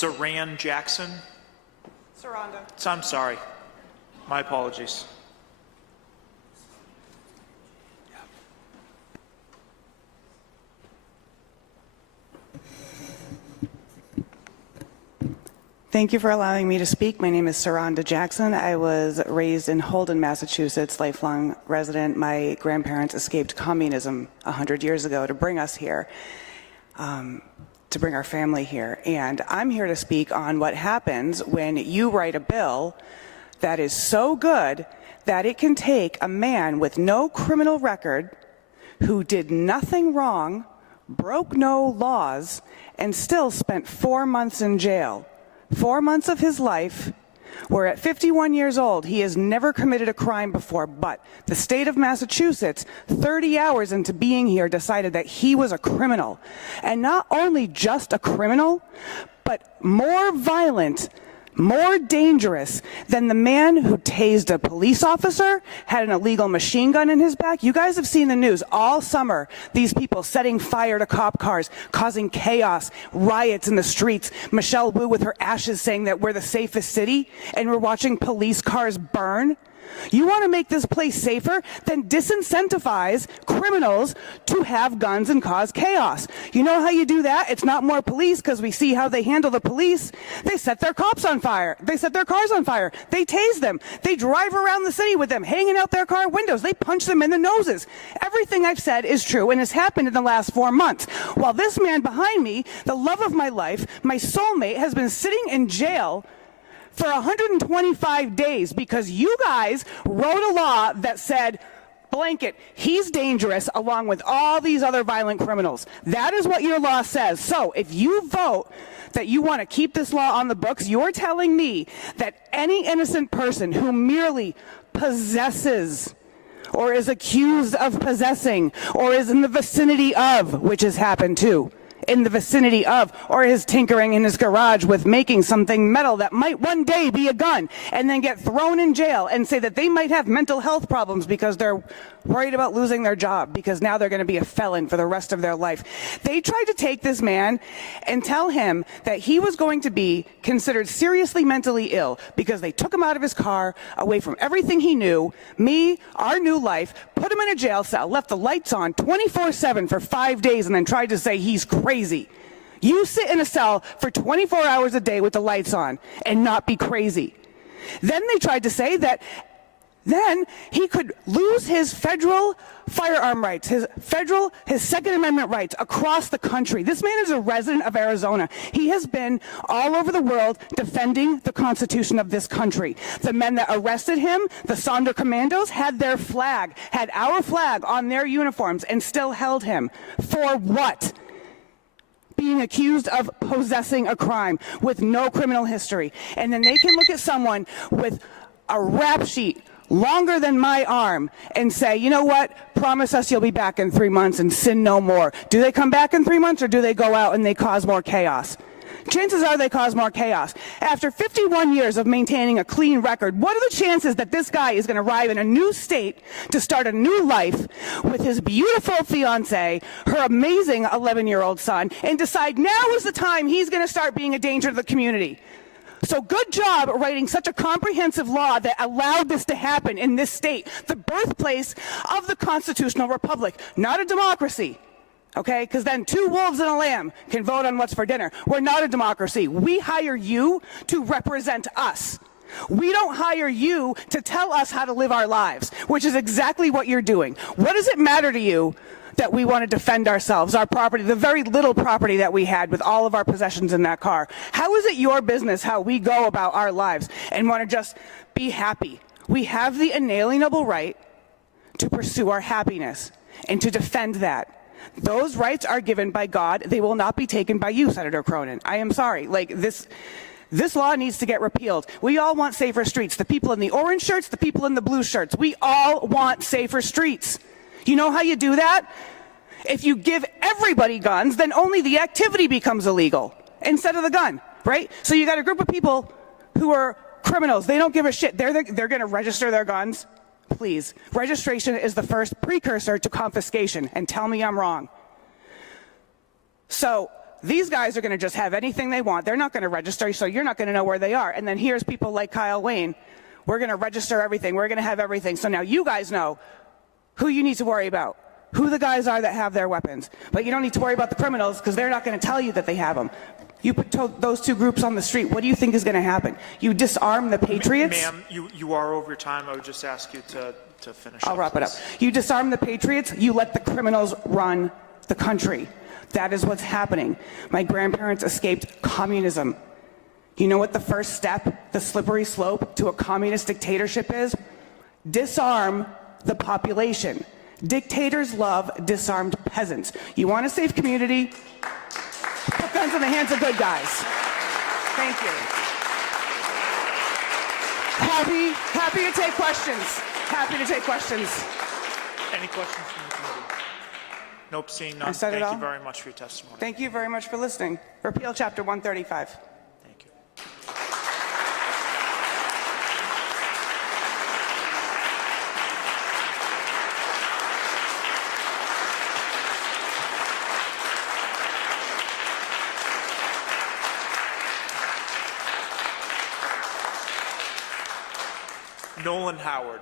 Saran Jackson? Saranda. I'm sorry. My apologies. Thank you for allowing me to speak. My name is Saranda Jackson. I was raised in Holden, Massachusetts, lifelong resident. My grandparents escaped communism 100 years ago to bring us here, to bring our family here. And I'm here to speak on what happens when you write a bill that is so good that it can take a man with no criminal record who did nothing wrong, broke no laws, and still spent 4 months in jail. 4 months of his life, where at 51 years old, he has never committed a crime before, but the state of Massachusetts, 30 hours into being here, decided that he was a criminal. And not only just a criminal, but more violent, more dangerous than the man who tased a police officer, had an illegal machine gun in his back. You guys have seen the news all summer, these people setting fire to cop cars, causing chaos, riots in the streets. Michelle Wu with her ashes saying that we're the safest city, and we're watching police cars burn. You want to make this place safer? Then disincentivize criminals to have guns and cause chaos. You know how you do that? It's not more police, because we see how they handle the police. They set their cops on fire. They set their cars on fire. They tase them. They drive around the city with them, hanging out their car windows. They punch them in the noses. Everything I've said is true and has happened in the last 4 months. While this man behind me, the love of my life, my soulmate, has been sitting in jail for 125 days because you guys wrote a law that said, blanket, he's dangerous along with all these other violent criminals. That is what your law says. So if you vote that you want to keep this law on the books, you're telling me that any innocent person who merely possesses or is accused of possessing or is in the vicinity of, which has happened too, in the vicinity of, or is tinkering in his garage with making something metal that might one day be a gun, and then get thrown in jail and say that they might have mental health problems because they're worried about losing their job because now they're going to be a felon for the rest of their life. They tried to take this man and tell him that he was going to be considered seriously mentally ill because they took him out of his car, away from everything he knew, me, our new life, put him in a jail cell, left the lights on 24/7 for 5 days, and then tried to say he's crazy. You sit in a cell for 24 hours a day with the lights on and not be crazy. Then they tried to say that then he could lose his federal firearm rights, his Second Amendment rights across the country. This man is a resident of Arizona. He has been all over the world defending the Constitution of this country. The men that arrested him, the Sonder Commandos, had their flag, had our flag on their uniforms and still held him. For what? Being accused of possessing a crime with no criminal history. And then they can look at someone with a rap sheet longer than my arm and say, you know what, promise us you'll be back in 3 months and sin no more. Do they come back in 3 months, or do they go out and they cause more chaos? Chances are they cause more chaos. After 51 years of maintaining a clean record, what are the chances that this guy is going to arrive in a new state to start a new life with his beautiful fiancée, her amazing 11-year-old son, and decide now is the time he's going to start being a danger to the community? So good job writing such a comprehensive law that allowed this to happen in this state, the birthplace of the constitutional republic, not a democracy. Okay, because then 2 wolves and a lamb can vote on what's for dinner. We're not a democracy. We hire you to represent us. We don't hire you to tell us how to live our lives, which is exactly what you're doing. What does it matter to you that we want to defend ourselves, our property, the very little property that we had with all of our possessions in that car? How is it your business how we go about our lives and want to just be happy? We have the inalienable right to pursue our happiness and to defend that. Those rights are given by God. They will not be taken by you, Senator Cronin. I am sorry. Like, this law needs to get repealed. We all want safer streets. The people in the orange shirts, the people in the blue shirts. We all want safer streets. You know how you do that? If you give everybody guns, then only the activity becomes illegal instead of the gun, right? So you got a group of people who are criminals. They don't give a shit. They're going to register their guns. Please. Registration is the first precursor to confiscation, and tell me I'm wrong. So these guys are going to just have anything they want. They're not going to register, so you're not going to know where they are. And then here's people like Kyle Wayne. We're going to register everything. We're going to have everything. So now you guys know who you need to worry about, who the guys are that have their weapons. But you don't need to worry about the criminals because they're not going to tell you that they have them. You put those two groups on the street. What do you think is going to happen? You disarm the patriots? Ma'am, you are over your time. I would just ask you to finish I'll up, wrap it up. please. You disarm the patriots, you let the criminals run the country. That is what's happening. My grandparents escaped communism. You know what the first step, the slippery slope to a communist dictatorship is? Disarm the population. Dictators love disarmed peasants. You want a safe community? Put guns in the hands of good guys. Thank you. Happy to take questions. Happy to take questions. Any questions from the committee? Nope, seeing none. I said it Thank all? you very much for your testimony. Thank you very much for listening. Repeal Chapter 135. Thank you. Nolan Howard.